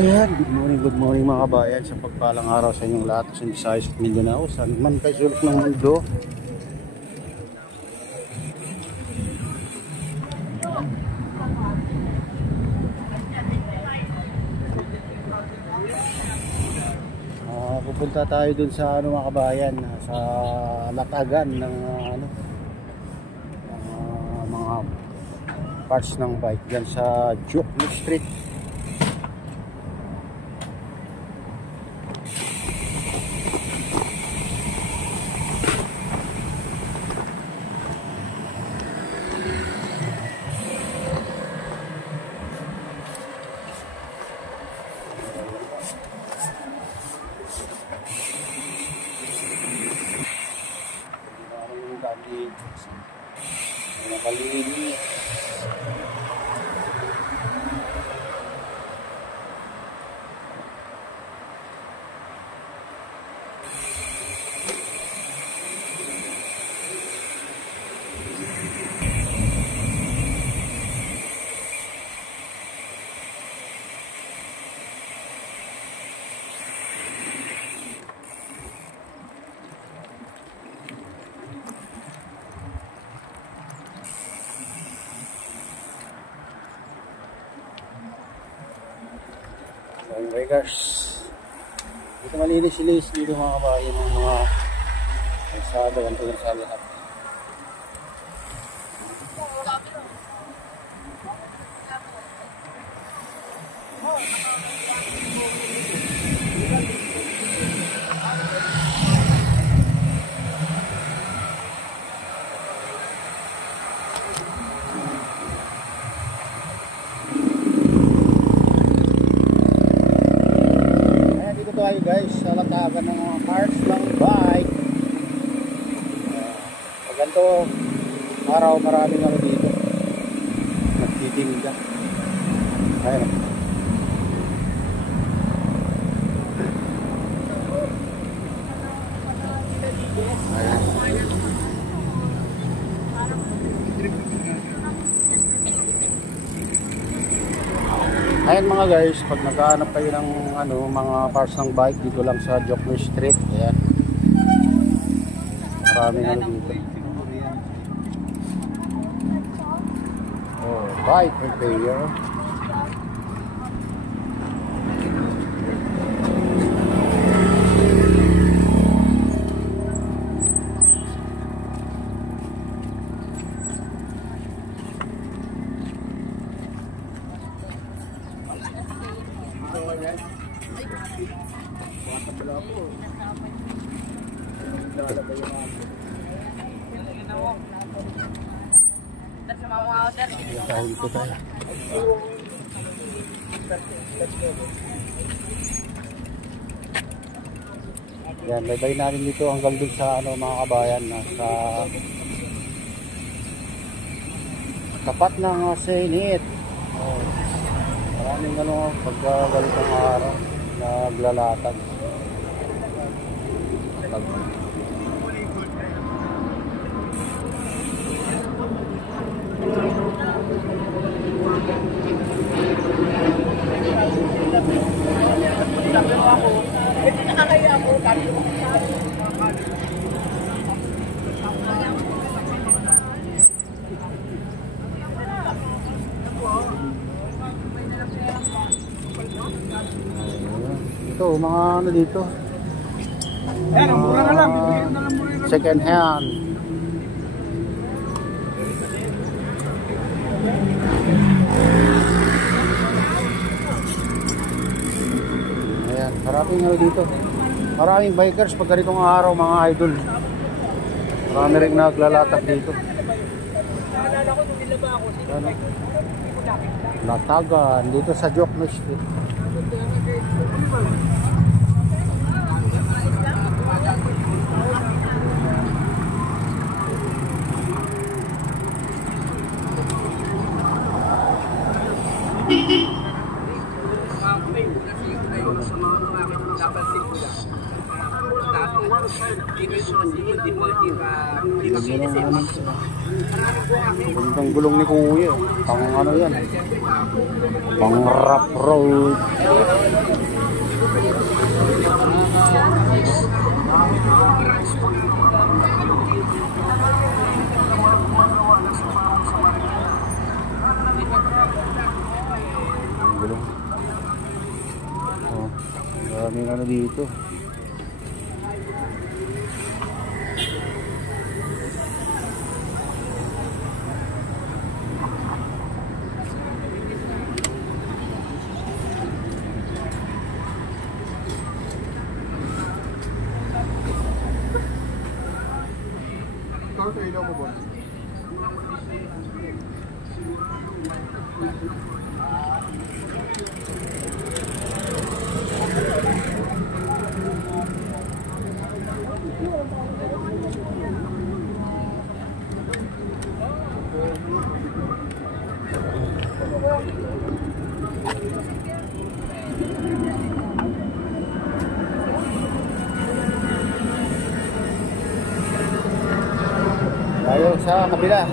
Ayan, good morning mga kabayan sa pagpalang araw sa inyong lahat sa Visayas at Mindanao, saan man kayo sulok ng mundo. Pupunta tayo dun sa mga kabayan, sa latagan ng mga parts ng bike dyan sa Jokno Street. Nakalinis. Breakers. Dito malinis-linis dito mga kabayan ng mga kalsada, ganito lang sa lahat. Tayo guys sa latagan ng mga cars ng bike. Pag ganito araw maraming dito nagtitinda. Ayun. Ayan mga guys, pag naghahanap kayo ng mga parts ng bike dito lang sa Jokno Street. Ayan. Maraming dito. Oh, bike repair. Yan, baybay natin dito hanggang dun sa mga kabayan na sa tapat ng Senate. Oh, maraming pagka ganitong araw naglalatag. Ito, mga dito. Mura na lang. Second hand. Ayan, maraming dito. Maraming bikers pag ganitong araw mga idol. Marami rin naglalatag dito. Latagan dito sa Jokno Street. Gandang gulong ni Kuya. Pang ano yan? Pang rough road. Gulong. Oh, maraming ano dito. Ilaw mo ba? Tayo sa kabila.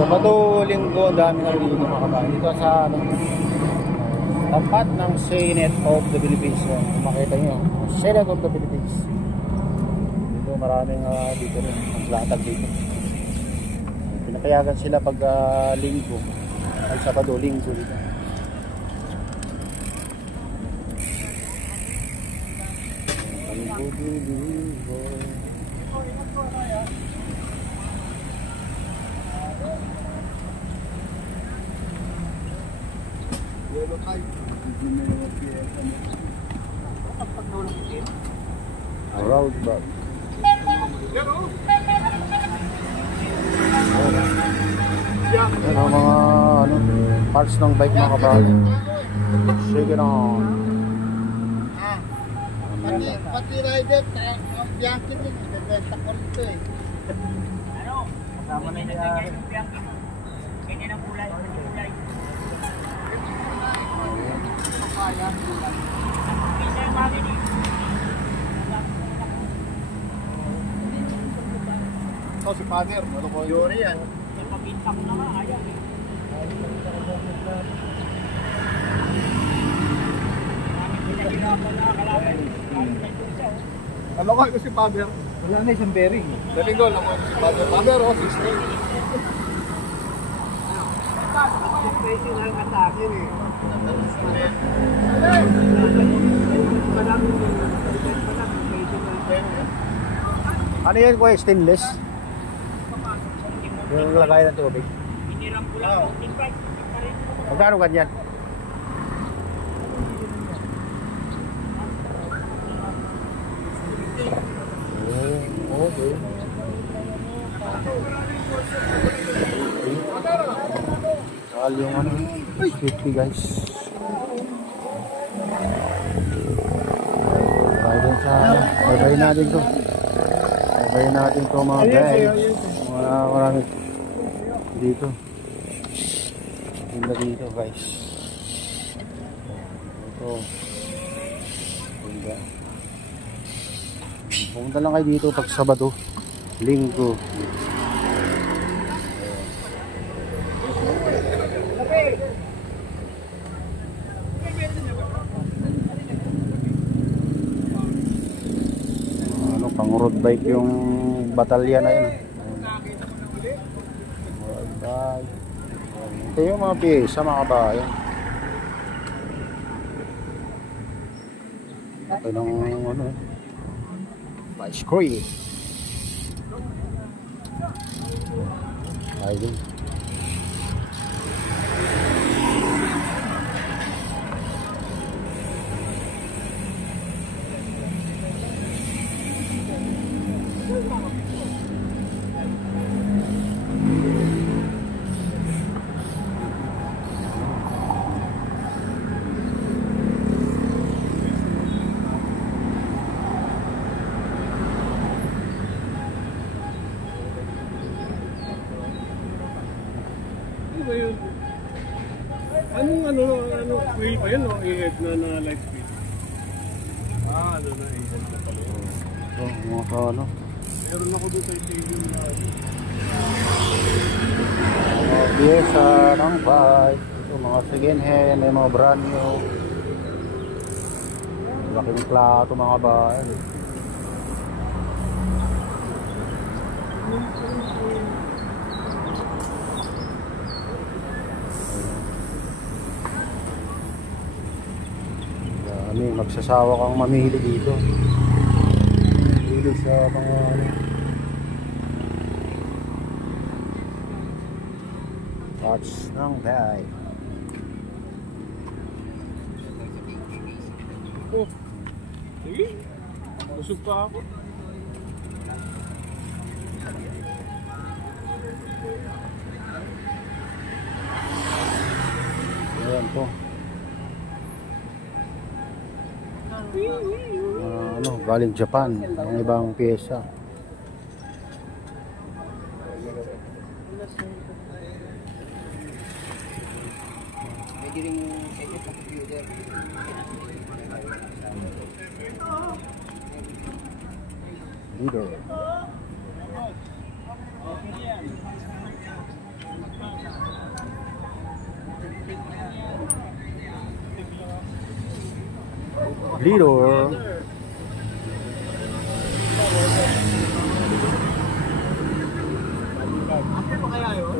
Sabado, Linggo, dami na dito mga kabayan. Dito sa tapat ng Senate of the Philippines. Kung makita nyo, Senate of the Philippines. Dito maraming dito rin, naglatag dito. Pinapayagan sila pag Linggo. Ay Sabado, Linggo dito. Linggo. Road back. Yan ang mga parts ng bike mga kabayan. Shake it on. Pati rider, ang Bianchi din, bebenta ko rito eh. Ano? Kasama na yung Bianchi mo. Ganyan ang kulay. Ito si Father, ano ko yun yan? Pagpinta ko naman, ayaw eh. Ano ko si Father? Wala na isang bearing. Dating ko, ano ko si Father? Father o si Snake? Pwede nga ang atake eh. Ano yan ko stainless? Yung lagay ng tubig. Hiniram ko lang. Magkano ganyan? Oh, okay. Mahal yung ano, 50 guys. Babayin natin to. Babayin natin to mga guys. Marami dito. Ganda dito guys. Ito. Ganda. Pumunta lang kayo dito pag Sabado, Linggo. Ano pang road bike yung batalya na yun. Road bike. Ito yung mga pyesa mga kabayan. Ito ng ano ice cream. Ayun. Anong ano, wheel pa yun o? I-head na light speed? Ah, Lalo na ihal na pala. Ito, mga ano. Meron ako dito yung TV na Mga pyesa ng bike. Ito, mga second hand, may mga brand new. Laking plato mga bike. Dami, magsasawa kang mamili dito. Mamili sa mga ano. Watch ng bike. oh. Sige. Busog pa ako. Ayan po. Ano, galing Japan, ang ibang pyesa. Pwede rin edit sa computer. Leader. Leader. Apa pa kaya yun?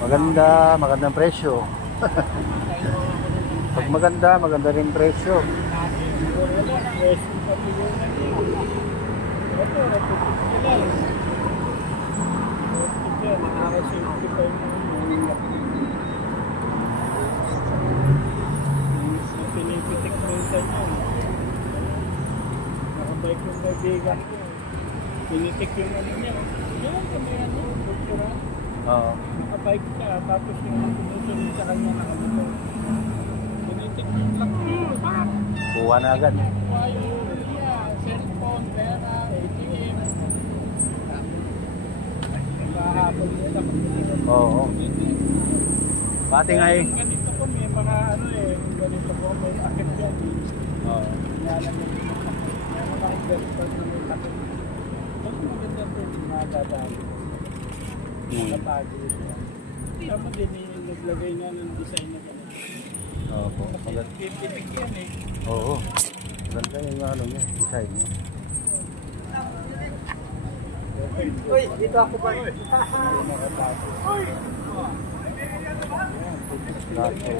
Maganda. Magandang presyo. Pag maganda rin presyo. Pinipitik mo yung tanyo. Nakabike yung kaibigan ko. Pinitik yung ano niya. Yan, kami ano, doktora. Oo. Nakabike siya, tapos yung sumusunod sa kanya na ano ko. Pinitik yung lock niya. Kuha na agad. Cellphone, pera, ATM. Naghahabol nila. Oo. Pati nga eh. Ganito ko, may mga ano eh, ganito ko, may akit yan. Oo. Meron mga investor na may takot. Mas maganda po yung mga dadaan. Nakatago siya. Tama din yung naglagay nga ng design na gano'n. Oo. Maganda. Pipitik yan eh. Oo. Maganda yung ano niya, design niya. Uy, dito ako ba? Uy! Lato.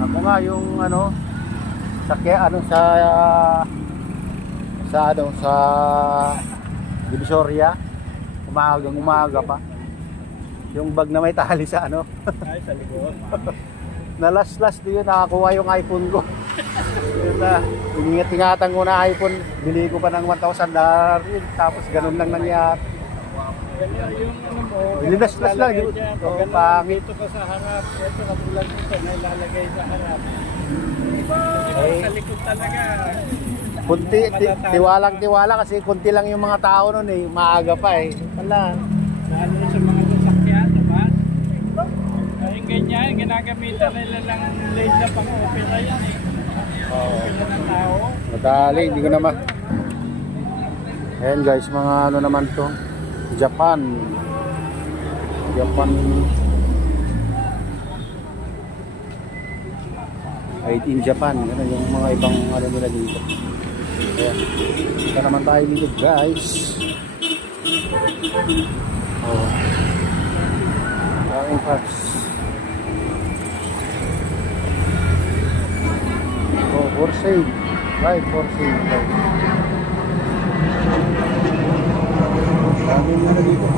Ako nga yung ano sa Divisoria, umaga pa. Yung bag na may tali sa ano. Ay, sa likod. Nalas-las din yun, nakakuha yung iPhone ko. Yun na, ingat-ingatan ko na iPhone, bili ko pa ng $1,000 yun, tapos ganun lang nangyari. Yung ano mo, Linas-las lang yun. Oo, pangit. Dito ka sa harap, ito katulad nito na ilalagay sa harap. Ay. Sa likod talaga. Tiwalang-tiwala kasi kunti lang yung mga tao nun eh, maaga pa eh. Wala. Lalo sa mga sasakyan, diba? Yung ganyan, ginagamitan nila lang lane na pang-opera yan eh. Opera ng tao. Madali, hindi ko naman. Ayan guys, mga ano naman to. Japan. Made in Japan. Yan yung mga ibang ano nila dito. Ayan. Ito naman tayo dito guys. Oh. Maraming parts. For sale. Right, for sale. Daming ano dito.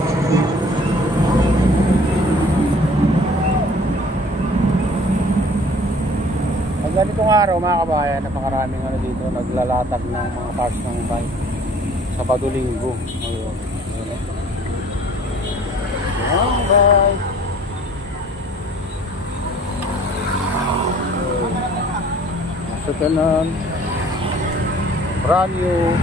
Pag ganitong araw mga kabayan, napakaraming ano dito, naglalatag ng mga parts ng bike. Sabado Linggo. Ayun. Ayan, bye. Sa kanan, brand new.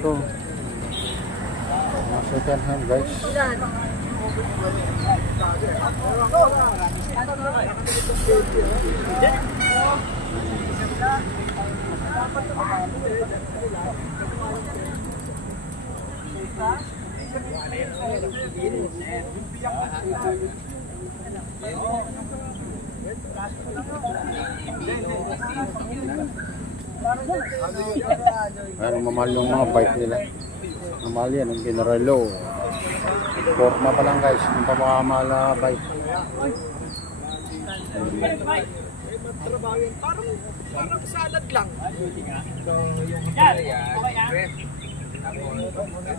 Ito, mga second hand guys. Ayan, mamahal yung mga bike nila. Mamahal yan, yung General Low. Forma pa lang guys, yung pamakamahal na bike. Parang salad lang.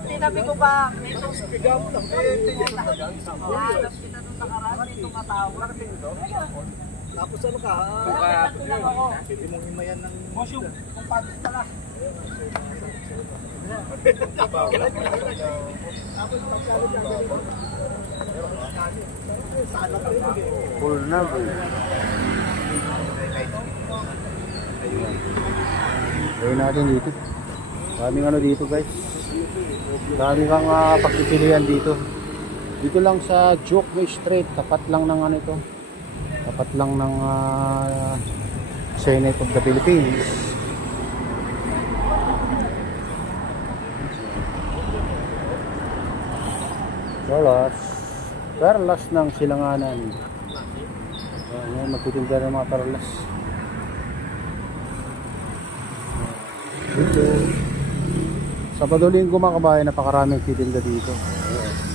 Sinabi ko ba, ito bigaw lang. Hanap kita nung nakaraan, ito matawag. Tapos ano ka? Pwede mong himayan ng mushroom. Kung patis pala. Full na bro. Gawin natin dito. Daming ano dito guys. Dami kang pagpipilian dito. Dito lang sa Jokeway Street. Tapat lang ng ano ito. Tapat lang ng Senate of the Philippines. Perlas ng Silanganan. Ayan, magtitinda ng mga perlas. Dito. Sabado Linggo mga kabayan, napakaraming titinda dito. Ayan.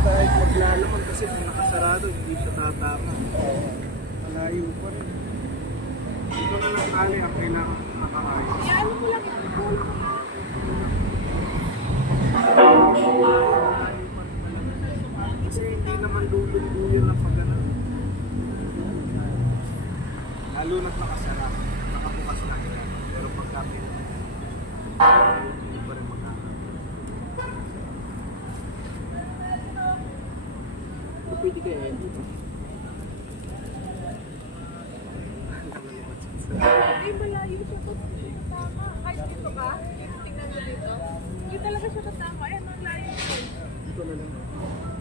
Kahit maglalaman kasi kung nakasarado, hindi siya tatama. Malayo pa rin. Ito na lang ali ang kailangan nakakayo. Ano mo lang ito? Kasi hindi naman lulong-luyo ng pagana. Lalo na't nakasara. Nakabukas na ito. Pero pagkapit, hindi pa rin magkakaroon. Pwede kayo eh. Ay, malayo siya po. Tama. Kahit dito ka, tingnan mo dito. Hindi talaga siya kasama. Ayan, ang layo siya. Dito na lang.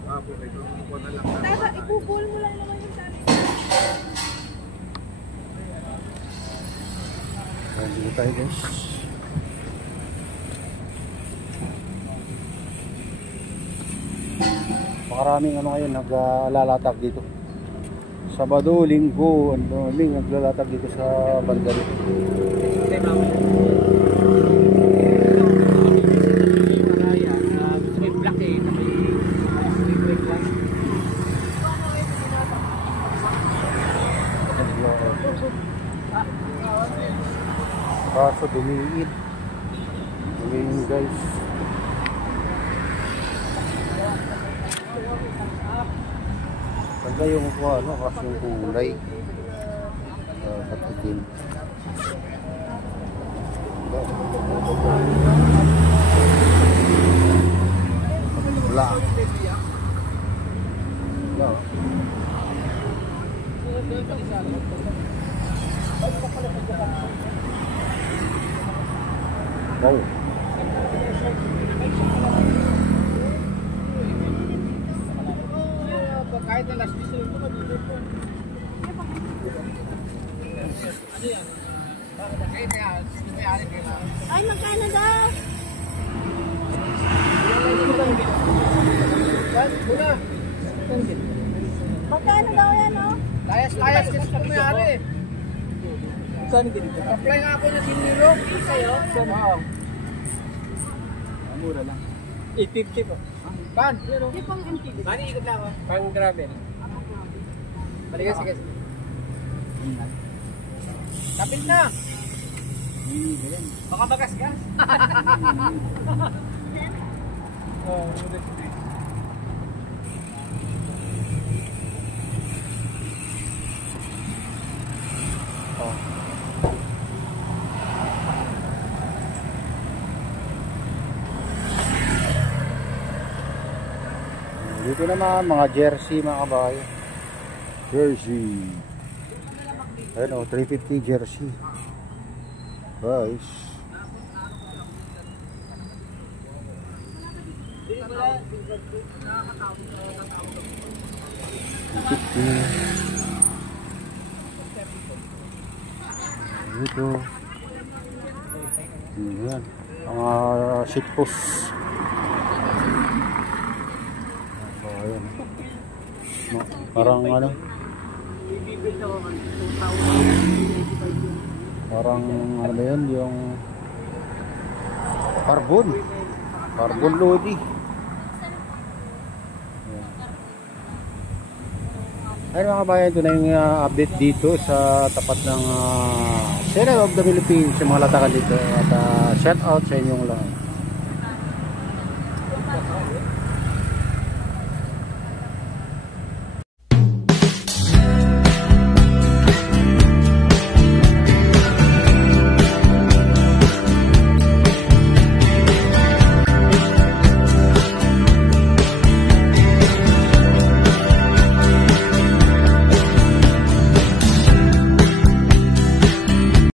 Apo, ito. Kuha na lang. Tara, ibubol mo lang naman yung tali. Dito tayo guys. Maraming ano ngayon naglalatag dito. Sabado, Linggo, ano, naglalatag dito sa banda dito. Kaso dumiin. Dumiin guys. Ganda yung ano, kasi yung kulay patitin. Wala. Wala. Wow. Kahit na last piso ito, madulog po. Ano yan? Ay, magkano daw? Magkano daw yan, oh? Layas-layas kasi ito may-ari. Saan dito? Apply nga ako ng siniro. Sa'yo? Oo. Mura lang. 850 po. Pan? Hindi pang MTV. Mani, ikot lang ako. Pang gravel. Balikan, sige. Kapit na! Baka magasgas. Oh, Dito naman mga jersey mga kabayo. Jersey. Ayun o, 350 jersey. Guys. Ito. Ayan. Mga shitpost. Ayan. Parang ano? Parang ano ba yun? Yung Carbon Lodi. Ayun mga kabayan, ito na yung update dito sa tapat ng Senate of the Philippines, sa mga latakan dito. At shout out sa inyong lahat.